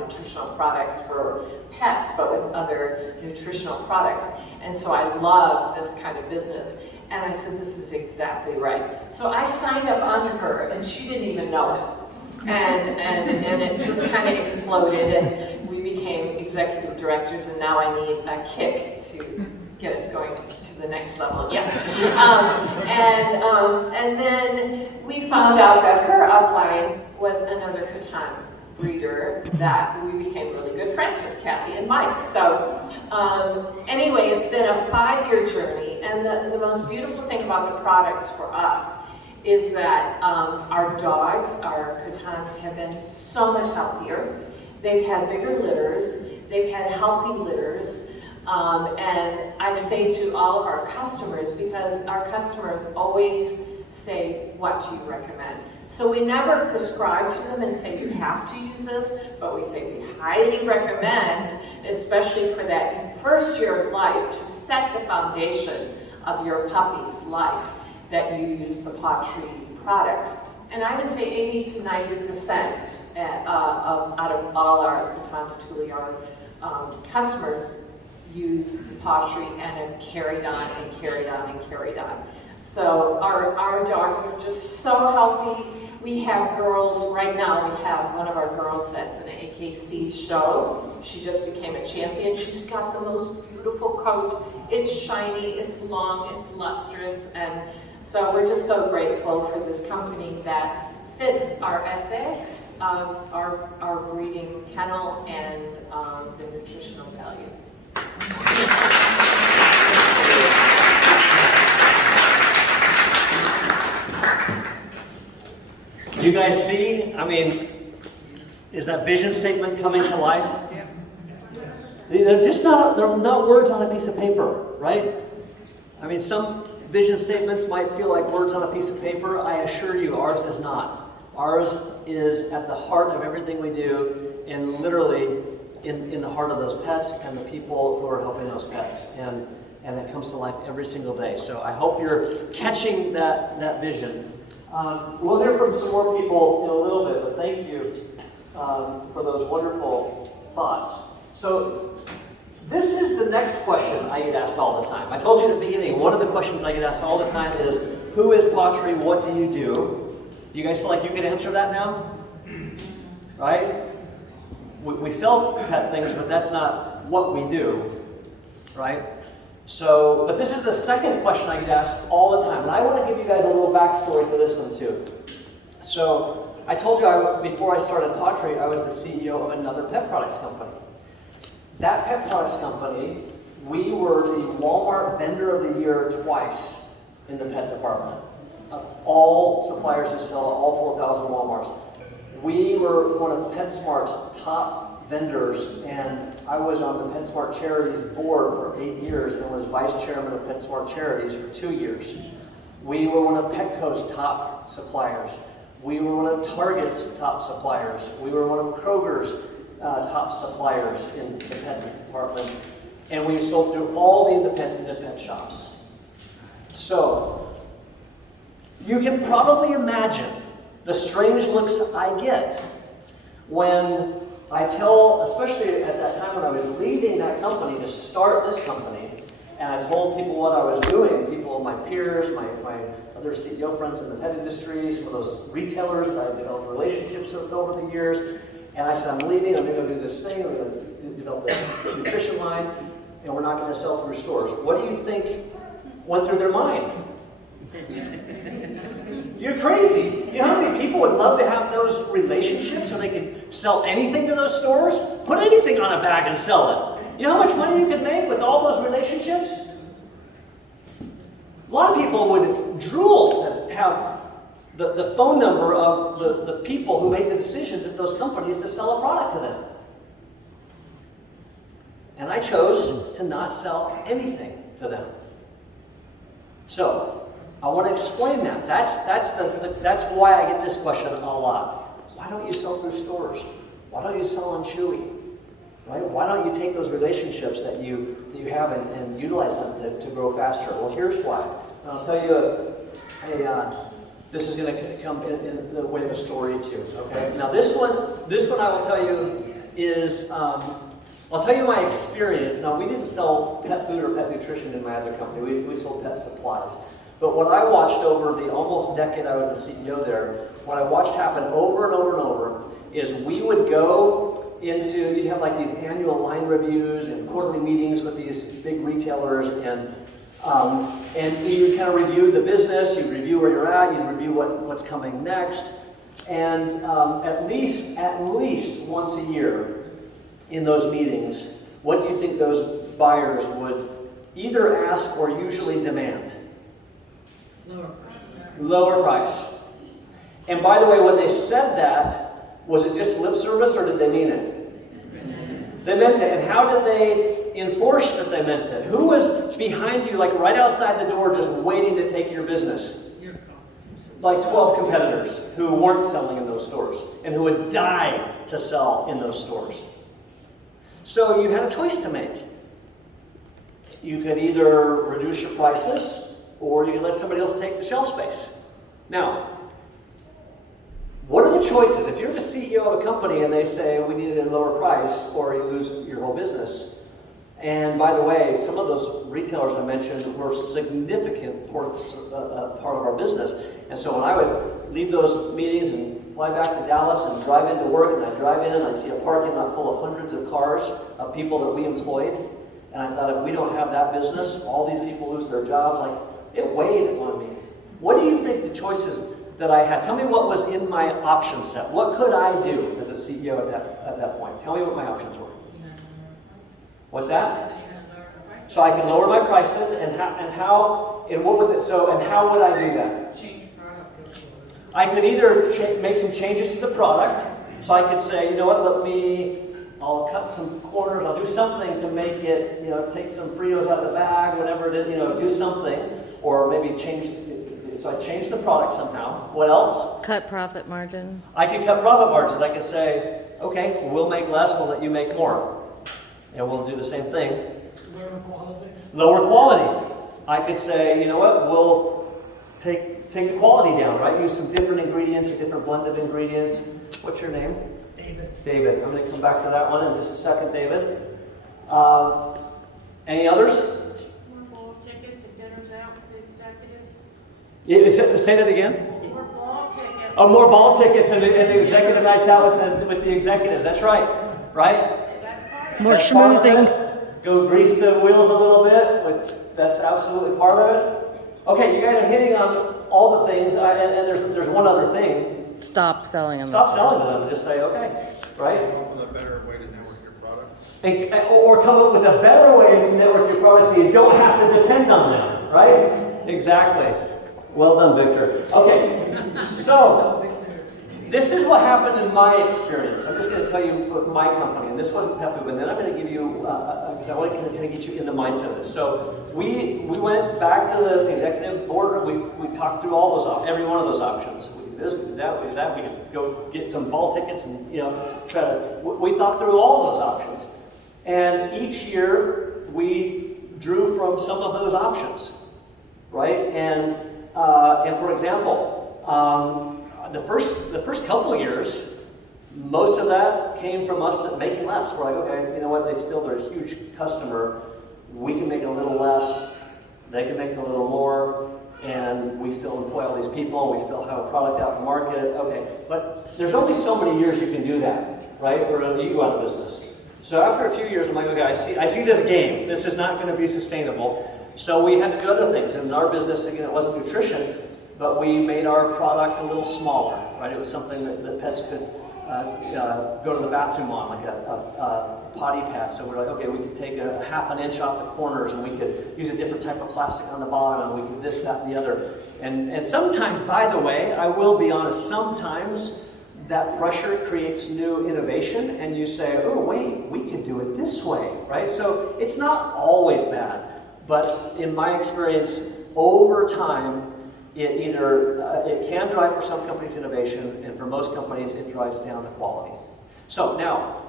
nutritional products for pets, but with other nutritional products. And so I love this kind of business. And I said, this is exactly right. So I signed up under her, and she didn't even know it. And it just kind of exploded, and we became executive directors, and now I need a kick to get us going to the next level. Yeah. And then we found out that her upline was another Catan breeder that we became really good friends with, Kathy and Mike. So anyway, it's been a 5-year journey, and the most beautiful thing about the products for us is that our dogs, our Cretans, have been so much healthier. They've had bigger litters, they've had healthy litters, and I say to all of our customers, because our customers always say, what do you recommend? So we never prescribe to them and say you have to use this, but we say we highly recommend, especially for that first year of life, to set the foundation of your puppy's life, that you use the pawTree products. And I would say 80 to 90% out of all our Catan de Tuliar customers use the pawTree and have carried on and carried on and carried on. So our dogs are just so healthy. We have girls, right now we have one of our girls that's in an AKC show. She just became a champion. She's got the most beautiful coat. It's shiny, it's long, it's lustrous, and so we're just so grateful for this company that fits our ethics of our breeding kennel and the nutritional value. Do you guys see? I mean, is that vision statement coming to life? Yes. They're not words on a piece of paper, right? I mean, some vision statements might feel like words on a piece of paper. I assure you, ours is not. Ours is at the heart of everything we do, and literally in the heart of those pets and the people who are helping those pets. And it comes to life every single day. So I hope you're catching that vision. We'll hear from some more people in a little bit, but thank you for those wonderful thoughts. So this is the next question I get asked all the time. I told you at the beginning, one of the questions I get asked all the time is, who is pawTree? What do you do? Do you guys feel like you can answer that now? Right? We sell pet things, but that's not what we do. Right? So, but this is the second question I get asked all the time, and I want to give you guys a little backstory to this one too. So, I told you before I started pawTree, I was the CEO of another pet products company. That pet products company, we were the Walmart Vendor of the Year twice in the pet department. Of all suppliers who sell at all 4,000 Walmarts. We were one of PetSmart's top vendors, and I was on the PetSmart Charities board for 8 years and was vice chairman of PetSmart Charities for 2 years. We were one of Petco's top suppliers. We were one of Target's top suppliers. We were one of Kroger's top suppliers in the pet department. And we sold through all the independent pet shops. So, you can probably imagine the strange looks I get when I tell, especially at that time when I was leaving that company to start this company, and I told people what I was doing, people, my peers, my other CEO friends in the pet industry, some of those retailers that I developed relationships with over the years, and I said, I'm leaving, I'm going to go do this thing, I'm going to develop a nutrition line, and we're not going to sell through stores. What do you think went through their mind? You're crazy. You know how many people would love to have those relationships so they could sell anything to those stores? Put anything on a bag and sell it. You know how much money you could make with all those relationships? A lot of people would drool to have the phone number of the people who make the decisions at those companies to sell a product to them. And I chose to not sell anything to them. So, I want to explain that. That's why I get this question a lot. Why don't you sell through stores? Why don't you sell on Chewy? Right? Why don't you take those relationships that you have and utilize them to grow faster? Well, here's why. And I'll tell you this is going to come in the way of a story too. Okay. Now this one I will tell you is I'll tell you my experience. Now we didn't sell pet food or pet nutrition in my other company. We sold pet supplies. But what I watched over the almost decade I was the CEO there, what I watched happen over and over and over is we would go into, you'd have like these annual line reviews and quarterly meetings with these big retailers, and you kind of review the business, you review where you're at, you review what's coming next, and at least once a year in those meetings, what do you think those buyers would either ask or usually demand? Lower price. And by the way, when they said that, was it just lip service or did they mean it? They meant it. And how did they enforce that they meant it? Who was behind you, like right outside the door, just waiting to take your business? Like 12 competitors who weren't selling in those stores and who would die to sell in those stores. So you had a choice to make. You could either reduce your prices, or you can let somebody else take the shelf space. Now, what are the choices? If you're the CEO of a company and they say we need it at a lower price, or you lose your whole business. And by the way, some of those retailers I mentioned were significant part of our business. And so when I would leave those meetings and fly back to Dallas and drive into work, and I'd drive in and I'd see a parking lot full of hundreds of cars of people that we employed. And I thought, if we don't have that business, all these people lose their jobs. Like, it weighed on me. What do you think the choices that I had? Tell me what was in my option set. What could I do as a CEO at that point? Tell me what my options were. What's that? So I can lower my prices, and how would I do that? Change product. I could either make some changes to the product. So I could say, you know what, I'll cut some corners, I'll do something to make it, take some Fritos out of the bag, whatever it is, do something. Or maybe change So I changed the product somehow. What else? Cut profit margin. I could cut profit margins. I could say, okay, we'll make less, we'll let you make more. And we'll do the same thing. Lower quality. Lower quality. I could say, you know what, we'll take the quality down, right? Use some different ingredients, a different blend of ingredients. What's your name? David. David. I'm going to come back to that one in just a second, David. Any others? More ball tickets and dinners out with the executives. Say that again. More ball tickets. Oh, more ball tickets and the executive nights out with the executives. That's right. Right? That's part of it. More That's part of schmoozing. it. Go grease the wheels a little bit. That's absolutely part of it. Okay, you guys are hitting on all the things, and there's one other thing. Stop selling them. Stop selling to them. Just say, okay, right? Come up with a better way to network your product. Or come up with a better way to network your products so you don't have to depend on them, right? Exactly. Well done, Victor. Okay, so this is what happened in my experience. I'm just going to tell you with my company, and this wasn't pet food, but then I'm going to give you, because I want to kind of get you in the mindset of this. So we went back to the executive board, we talked through all those, every one of those options. We did this, we did that, we did that. We could go get some ball tickets and, try to, we thought through all of those options. And each year we drew from some of those options, right? And for example, the first couple of years, most of that came from us making less. We're like, okay, you know what? They're a huge customer. We can make a little less. They can make a little more, and we still employ all these people. We still have a product out in the market. Okay, but there's only so many years you can do that, right? Or you go out of business. So after a few years, I'm like, okay, I see this game. This is not going to be sustainable. So we had to do other things. In our business, again, it wasn't nutrition, but we made our product a little smaller, right? It was something that pets could go to the bathroom on, like a potty pad. So we're like, okay, we could take a half an inch off the corners, and we could use a different type of plastic on the bottom, and we could this, that, and the other. And sometimes, by the way, I will be honest, sometimes that pressure creates new innovation, and you say, oh, wait, we could do it this way, right? So it's not always bad, but in my experience, over time, it can drive for some companies innovation, and for most companies it drives down the quality. So now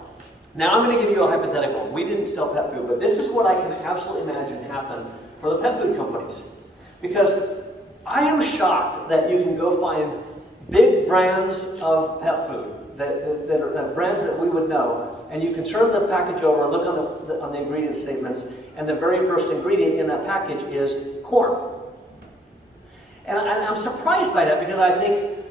I'm going to give you a hypothetical. We didn't sell pet food, but this is what I can absolutely imagine happen for the pet food companies. Because I am shocked that you can go find big brands of pet food that are brands that we would know, and you can turn the package over and look on the ingredient statements, and the very first ingredient in that package is corn. And I'm surprised by that, because I think,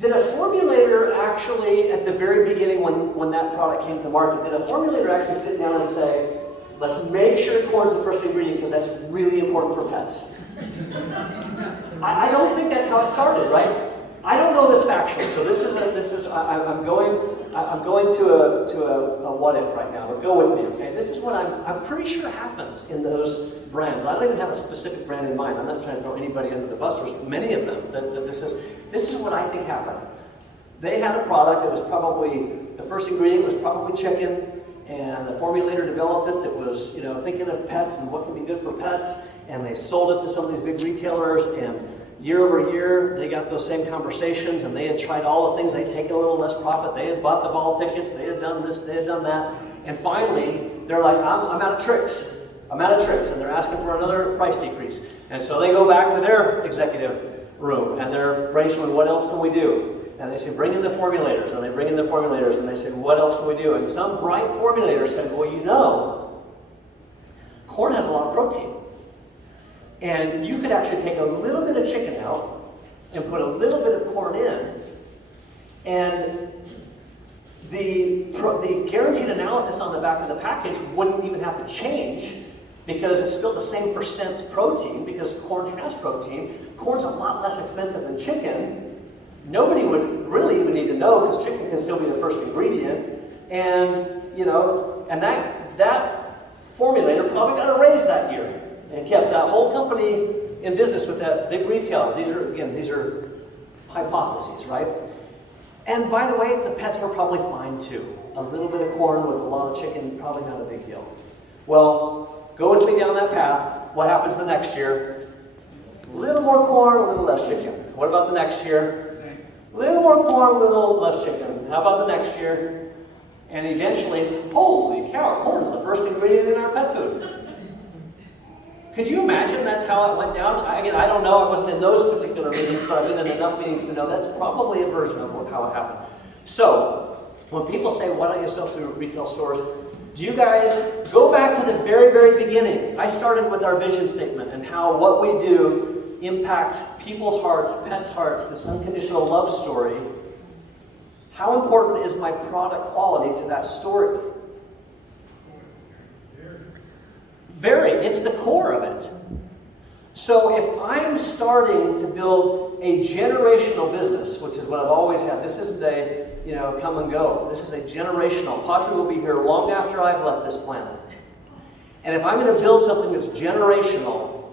did a formulator actually, at the very beginning when that product came to market, did a formulator actually sit down and say, let's make sure corn's the first ingredient because that's really important for pets? I don't think that's how it started, right? I don't know this factually, so I'm going to a what if right now, but go with me, okay? This is what I'm pretty sure happens in those brands. I don't even have a specific brand in mind. I'm not trying to throw anybody under the bus. There's many of them that this is what I think happened. They had a product that was probably, the first ingredient was probably chicken, and the formulator developed it that was, thinking of pets and what can be good for pets, and they sold it to some of these big retailers, and year over year, they got those same conversations, and they had tried all the things. They'd taken a little less profit. They had bought the ball tickets. They had done this. They had done that. And finally, they're like, I'm out of tricks. I'm out of tricks. And they're asking for another price decrease. And so they go back to their executive room, and they're brainstorming, what else can we do? And they say, bring in the formulators. And they bring in the formulators, and they say, what else can we do? And some bright formulator said, well, corn has a lot of protein. And you could actually take a little bit of chicken out and put a little bit of corn in, and the guaranteed analysis on the back of the package wouldn't even have to change, because it's still the same percent protein, because corn has protein. Corn's a lot less expensive than chicken. Nobody would really even need to know, because chicken can still be the first ingredient. And, and that formulator probably got a raise that year, and kept that whole company in business with that big retailer. These are hypotheses, right? And by the way, the pets were probably fine too. A little bit of corn with a lot of chicken, probably not a big deal. Well, go with me down that path. What happens the next year? A little more corn, a little less chicken. What about the next year? A little more corn, a little less chicken. How about the next year? And eventually, holy cow, corn is the first ingredient in our pet food. Could you imagine that's how it went down? Again, I don't know. I wasn't in those particular meetings, but I've been in enough meetings to know that's probably a version of how it happened. So, when people say, why don't you sell through retail stores? Do you guys go back to the very, very beginning? I started with our vision statement and how what we do impacts people's hearts, pets' hearts, this unconditional love story. How important is my product quality to that story? Very. It's the core of it. So if I'm starting to build a generational business, which is what I've always had, this isn't a, come and go. This is a generational. pawTree will be here long after I've left this planet. And if I'm going to build something that's generational,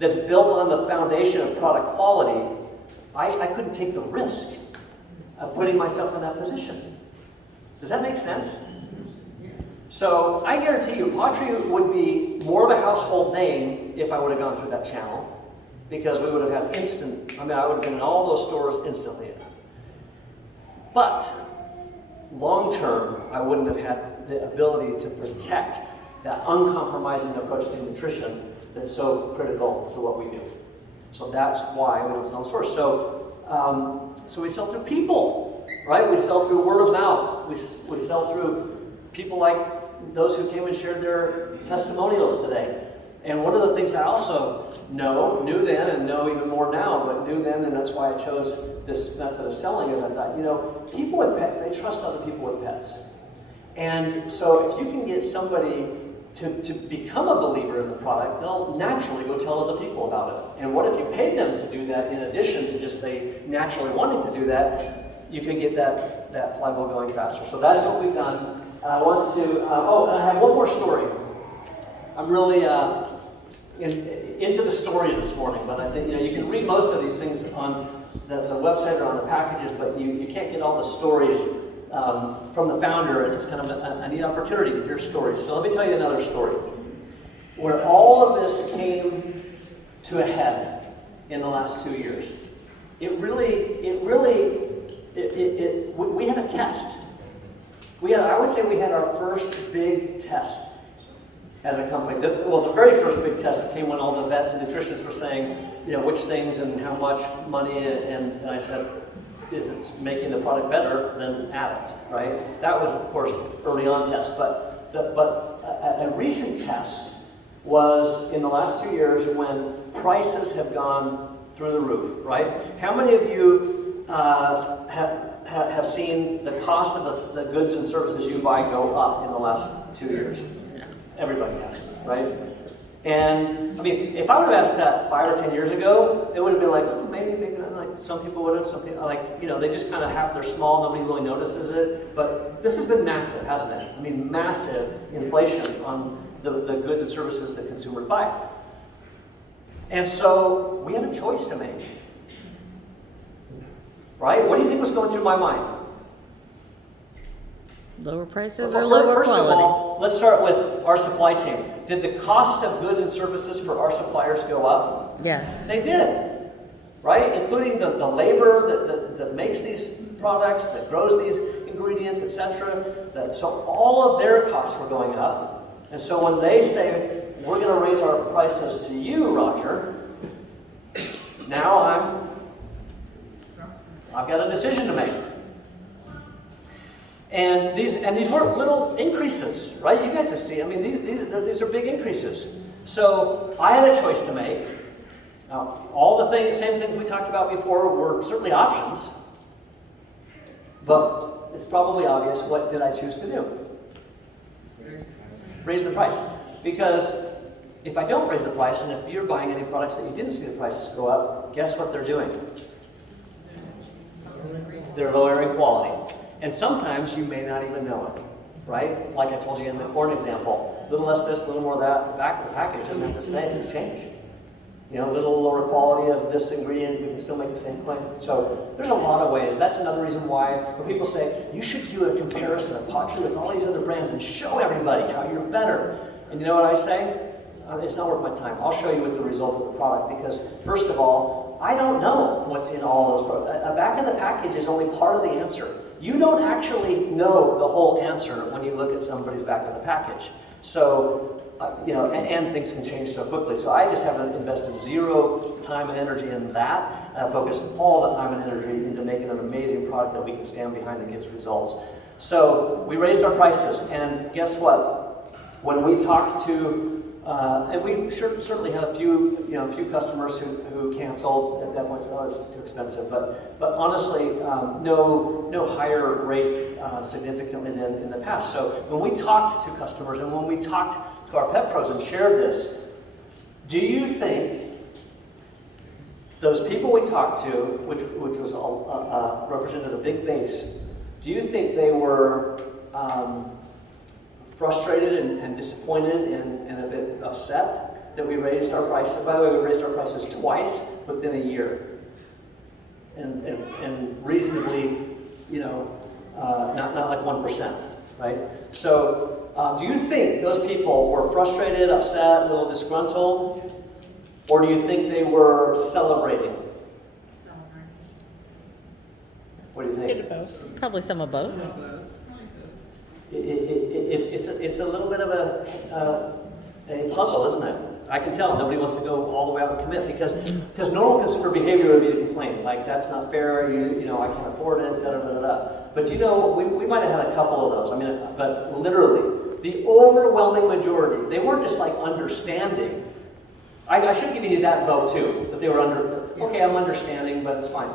that's built on the foundation of product quality, I couldn't take the risk of putting myself in that position. Does that make sense? So I guarantee you, pawTree would be more of a household name if I would have gone through that channel, because we would have had I would have been in all those stores instantly. But long term, I wouldn't have had the ability to protect that uncompromising approach to nutrition that's so critical to what we do. So that's why we don't sell in stores. So we sell through people, right? We sell through word of mouth. We sell through people like those who came and shared their testimonials today. And one of the things I also knew then and know even more now, but knew then, and that's why I chose this method of selling, is I thought, people with pets, they trust other people with pets. And so if you can get somebody to become a believer in the product, they'll naturally go tell other people about it. And what if you pay them to do that in addition to just they naturally wanting to do that? You can get that flywheel going faster. So that is what we've done. I want to, and I have one more story. I'm really into the stories this morning, but I think you can read most of these things on the website or on the packages, but you can't get all the stories from the founder, and it's kind of a neat opportunity to hear stories. So let me tell you another story where all of this came to a head in the last 2 years. We had a test. I would say we had our first big test as a company. The very first big test came when all the vets and nutritionists were saying, which things and how much money, and I said, if it's making the product better, then add it, right? That was, of course, early on test, but a recent test was in the last 2 years when prices have gone through the roof, right? How many of you have seen the cost of the goods and services you buy go up in the last 2 years? Everybody has, right? And I mean, if I would have asked that 5 or 10 years ago, it would have been like, maybe not. Like some people would have, some people they just kind of have, they're small, nobody really notices it. But this has been massive, hasn't it? I mean, massive inflation on the goods and services that consumers buy. And so we had a choice to make. Right? What do you think was going through my mind? Lower prices or lower First quality? of all, let's start with our supply chain. Did the cost of goods and services for our suppliers go up? Yes. They did, right? Including the labor that makes these products, that grows these ingredients, etc. So all of their costs were going up. And so when they say, we're going to raise our prices to you, Roger, now I've got a decision to make. And these weren't little increases, right? You guys have seen. I mean, these are big increases. So I had a choice to make. Now, all the same things we talked about before were certainly options, but it's probably obvious. What did I choose to do? Raise the price. Because if I don't raise the price, and if you're buying any products that you didn't see the prices go up, guess what they're doing? They're lowering quality. And sometimes you may not even know it, right? Like I told you in the corn example, a little less this, a little more that. The back of the package doesn't have to say it's changed. A little lower quality of this ingredient, we can still make the same claim. So there's a lot of ways. That's another reason why when people say, you should do a comparison of pawTree with all these other brands and show everybody how you're better. And you know what I say? it's not worth my time. I'll show you what the result of the product, because first of all, I don't know what's in all those products. A back in the package is only part of the answer. You don't actually know the whole answer when you look at somebody's back of the package. So, you know, and things can change so quickly. So I just haven't invested zero time and energy in that. And I focused all the time and energy into making an amazing product that we can stand behind that gets results. So we raised our prices, and guess what? When we talked to, and we certainly had a few customers who canceled at that point, so it's too expensive. But honestly, no higher rate significantly than in the past. So when we talked to customers and when we talked to our pet pros and shared this, do you think those people we talked to, which was all, represented a big base, do you think they were frustrated and disappointed and a bit upset that we raised our prices? By the way, we raised our prices twice within a year, and reasonably, you know, not like 1%, right? So, do you think those people were frustrated, upset, a little disgruntled, or do you think they were celebrating? What do you think? Probably some of both. It's a little bit of a puzzle, isn't it? I can tell nobody wants to go all the way out and commit because normal consumer behavior would be to complain, like that's not fair, you know, I can't afford it, da da da da. But you know, we might have had a couple of those. I mean, but literally, the overwhelming majority, they weren't just like understanding. I should give you that vote too, that they were okay, I'm understanding, but it's fine.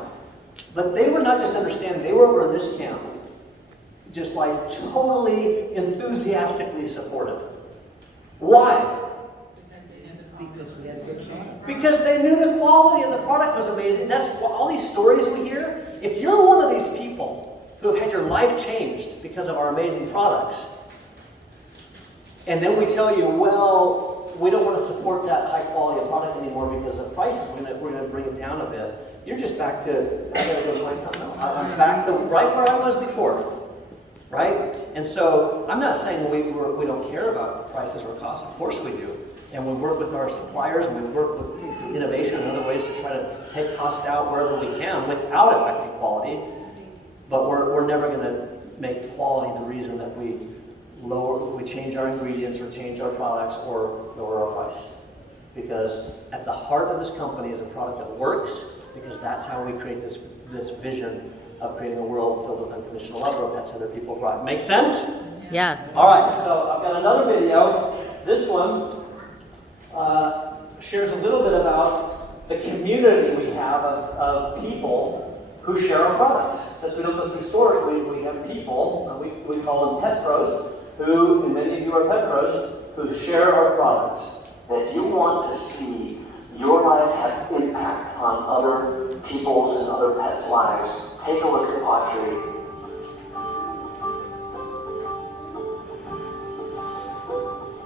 But they were not just understanding, they were over in this camp, just like totally enthusiastically supportive. Why? Because we had good product. Because they knew the quality of the product was amazing. That's all these stories we hear. If you're one of these people who have had your life changed because of our amazing products, and then we tell you, well, we don't want to support that high quality of product anymore because the price, we're going to bring it down a bit, you're just back to, I got to go find something else. I'm back to right where I was before. Right? And so I'm not saying we don't care about prices or costs. Of course we do. And we work with our suppliers and we work through innovation and other ways to try to take costs out wherever we can without affecting quality. But we're never going to make quality the reason that we change our ingredients or change our products or lower our price. Because at the heart of this company is a product that works, because that's how we create this vision of creating a world filled with unconditional love, or that's other people thrive. Make sense? Yes. All right, so I've got another video. This one shares a little bit about the community we have of people who share our products. Since we don't go through stores, we have people, we call them pet pros, who, and many of you are pet pros, who share our products. If you want to see your life have impact on other people's and other pets' lives, take a look at pawTree.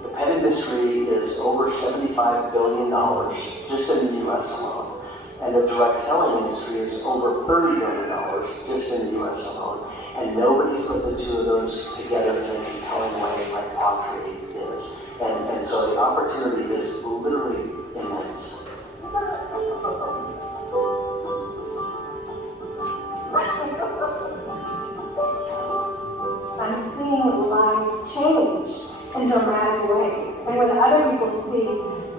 The pet industry is over $75 billion just in the US alone. And the direct selling industry is over $30 billion just in the US alone. And nobody's put the two of those together in a compelling way like pawTree is. And so the opportunity is literally immense. I'm seeing lives change in dramatic ways. And when other people see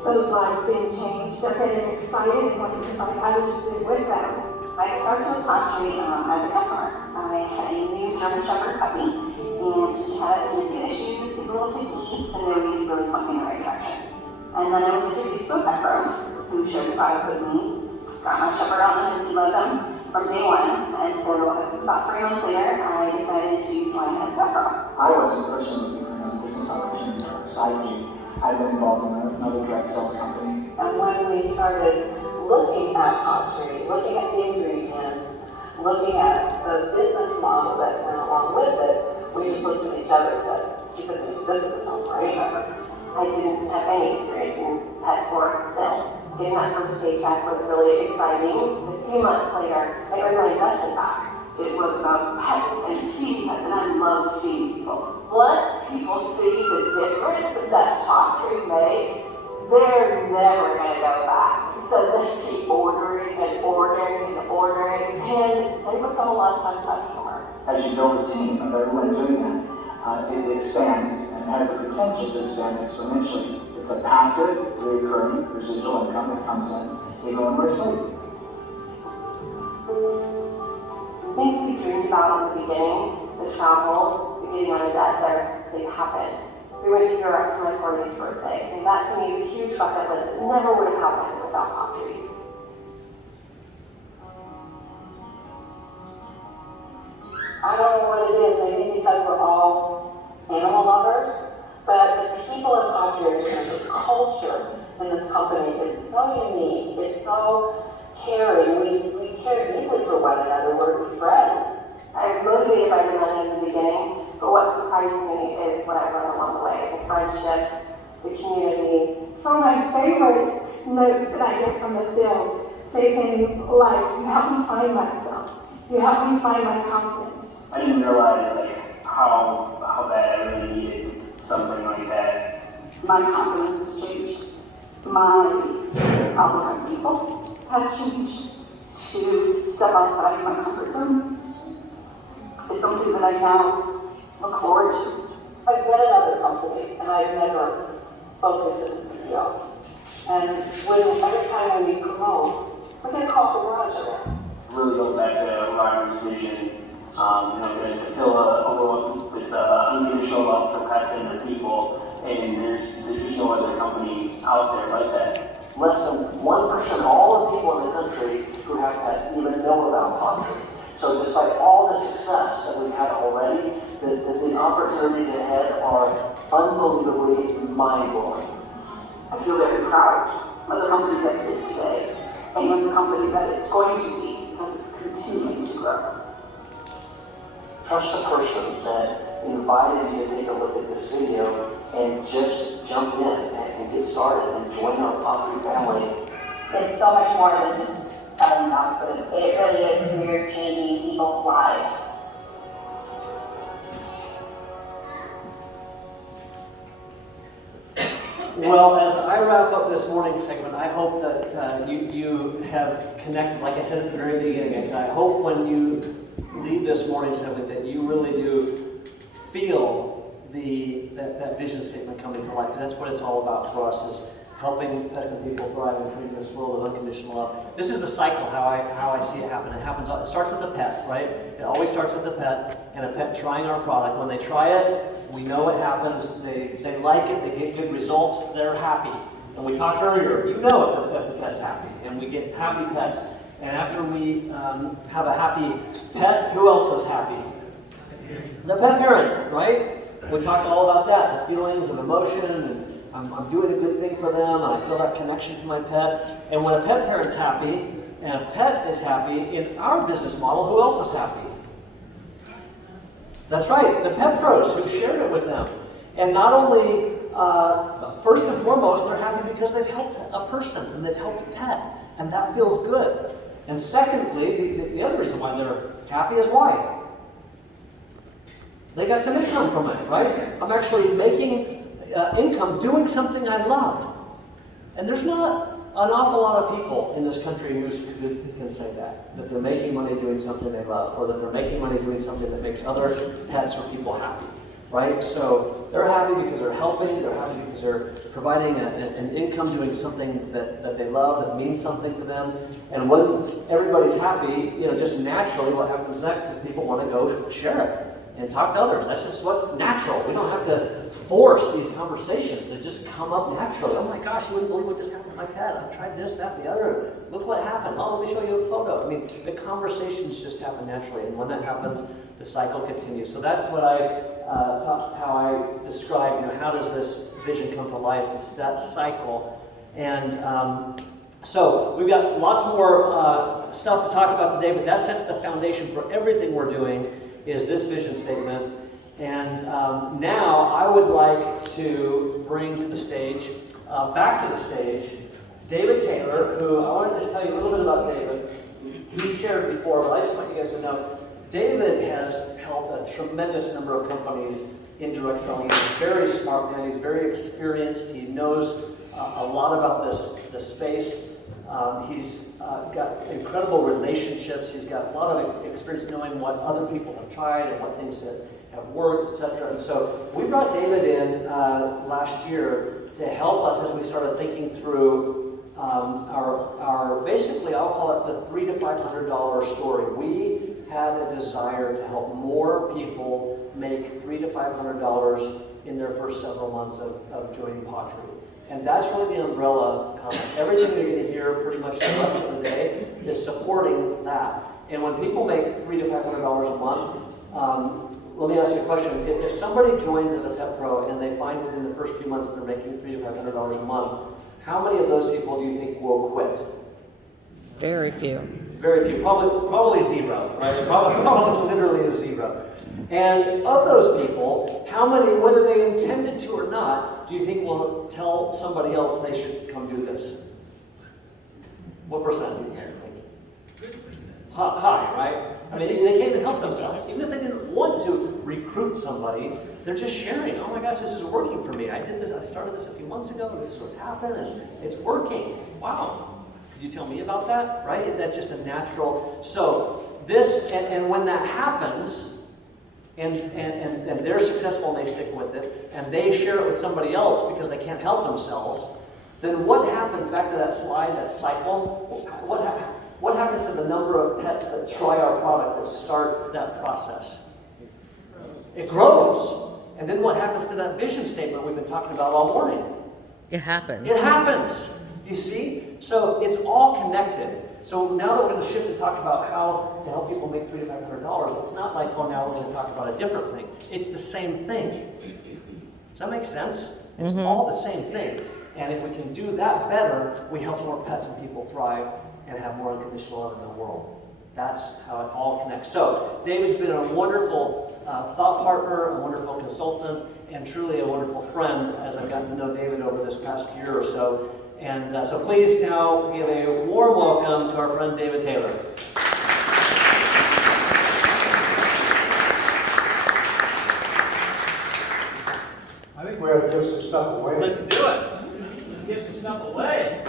those lives being changed, they're getting excited and wanting to find out what to do with them. I started with pawTree as a customer. I had a new German Shepherd puppy, and she had a few issues. She's a little picky, and they were really point me in the right direction. And then I was introduced to a pet pro who shared the products with me, got my Shepherd on them, and he loved them from day one. And so about 3 months later, I decided to join as pet pro. I was a person looking for another business opportunity beside me. I've been involved in another direct sales company. And when we started looking at pawTree, looking at the ingredients, looking at the business model that went along with it, we just looked at each other and said, this is a no-brainer. I didn't have any experience in pets or sales. Getting that first paycheck was really exciting. A few months later, I earned my investment back. It was about pets and feeding pets, and I love feeding people. Once people see the difference that pawTree makes, lifetime customer. As you build a team of everyone doing that, it expands and has the potential to expand exponentially. It's a passive, recurring, residual income that comes in even when we're asleep. Things we dreamed about in the beginning, the travel, the getting out of debt, they happened. We went to Europe for my 40th birthday, and that to me is a huge bucket list. It never would have happened without pawTree. I don't know what it is, maybe because we're all animal lovers, but the people in pawTree, the culture in this company is so unique, it's so caring, we care deeply for one another, we're friends. I was motivated by the money in the beginning, but what surprised me is what I learned along the way, the friendships, the community. Some of my favorite notes that I get from the field say things like, you help me find myself. You help me find my confidence. I didn't realize how bad I really needed something like that. My confidence has changed. My outlook on people has changed. To step outside of my comfort zone is something that I now look forward to. I've been in other companies and I've never spoken to the CEO. And every time we promote, we're going to call for Roger. It really goes back to Roger's vision, to fill a world with unconditional love for pets and their people. And there's just no other company out there like that. Less than 1% of all the people in the country who have pets even know about pawTree. So despite all the success that we've had already, the opportunities ahead are unbelievably mind-blowing. I feel very proud of the company that it is today and the company that it's going to be because it's continuing to grow. Trust the person that invited you to take a look at this video and just jump in and get started and join our pawTree family. It's so much more than just selling dog food. It really is we're changing people's lives. Well, as I wrap up this morning's segment, I hope that you have connected, like I said at the very beginning, I hope when you leave this morning's segment that you really do feel that vision statement coming to life, because that's what it's all about for us, is helping pets and people thrive and treating this world with unconditional love. This is the cycle, how I see it happen. It starts with the pet, right? It always starts with the pet, and a pet trying our product. When they try it, we know what happens. They like it, they get good results, they're happy. And we talked earlier, you know if the pet's happy, and we get happy pets. And after we have a happy pet, who else is happy? The pet parent, right? We talked all about that, the feelings and emotion, and I'm doing a good thing for them, and I feel that connection to my pet. And when a pet parent's happy, and a pet is happy, in our business model, who else is happy? That's right, the pet pros who shared it with them. And not only, first and foremost, they're happy because they've helped a person, and they've helped a pet, and that feels good. And secondly, the other reason why they're happy is why? They got some income from it, right? I'm actually making income doing something I love. And there's not an awful lot of people in this country who can say that they're making money doing something they love, or that they're making money doing something that makes other pets or people happy, right? So they're happy because they're helping, they're happy because they're providing an income doing something that they love, that means something to them. And when everybody's happy, just naturally what happens next is people want to go share it and talk to others. That's just what's natural. We don't have to force these conversations. They just come up naturally. Oh my gosh, you wouldn't believe what just happened to my pet. I tried this, that, the other. Look what happened. Oh, let me show you a photo. I mean, the conversations just happen naturally. And when that happens, the cycle continues. So that's what how I describe, how does this vision come to life? It's that cycle. And so we've got lots more stuff to talk about today, but that sets the foundation for everything we're doing, is this vision statement. And now I would like to bring to the stage, back to the stage, David Taylor, who I want to just tell you a little bit about David. He shared before, but I just want you guys to know, David has helped a tremendous number of companies in direct selling. He's a very smart man. He's very experienced. He knows a lot about this space. He's got incredible relationships. He's got a lot of experience knowing what other people have tried and what things that have worked, etc. And so we brought David in last year to help us as we started thinking through our basically, I'll call it the $300 to $500 story. We had a desire to help more people make $300 to $500 in their first several months of joining pawTree. And that's really the umbrella comment. Everything you're going to hear pretty much the rest of the day is supporting that. And when people make $300 to $500 a month, let me ask you a question. If somebody joins as a pet pro and they find within the first few months they're making $300 to $500 a month, how many of those people do you think will quit? Very few. Very few. Probably zero, right? Probably literally a zero. And of those people, how many, whether they intended to or not, do you think will tell somebody else they should come do this? What percent do you think? High, right? I mean, they can't even help themselves. Even if they didn't want to recruit somebody, they're just sharing. Oh my gosh, this is working for me. I did this. I started this a few months ago. This is what's happened, and it's working. Wow. Could you tell me about that? Right? That's just a natural. So this, and when that happens, and they're successful and they stick with it, and they share it with somebody else because they can't help themselves, then what happens? Back to that slide, that cycle. What happens to the number of pets that try our product, that start that process? It grows. And then what happens to that vision statement we've been talking about all morning? It happens. It happens. You see? So it's all connected. So now that we're going to shift and talk about how to help people make $300 to $500, it's not like, oh, now we're going to talk about a different thing. It's the same thing. Does that make sense? It's all the same thing. And if we can do that better, we help more pets and people thrive and have more unconditional love in the world. That's how it all connects. So David's been a wonderful thought partner, a wonderful consultant, and truly a wonderful friend as I've gotten to know David over this past year or so. And so please now give a warm welcome to our friend David Taylor. I think we ought to give some stuff away. Let's do it. Let's give some stuff away.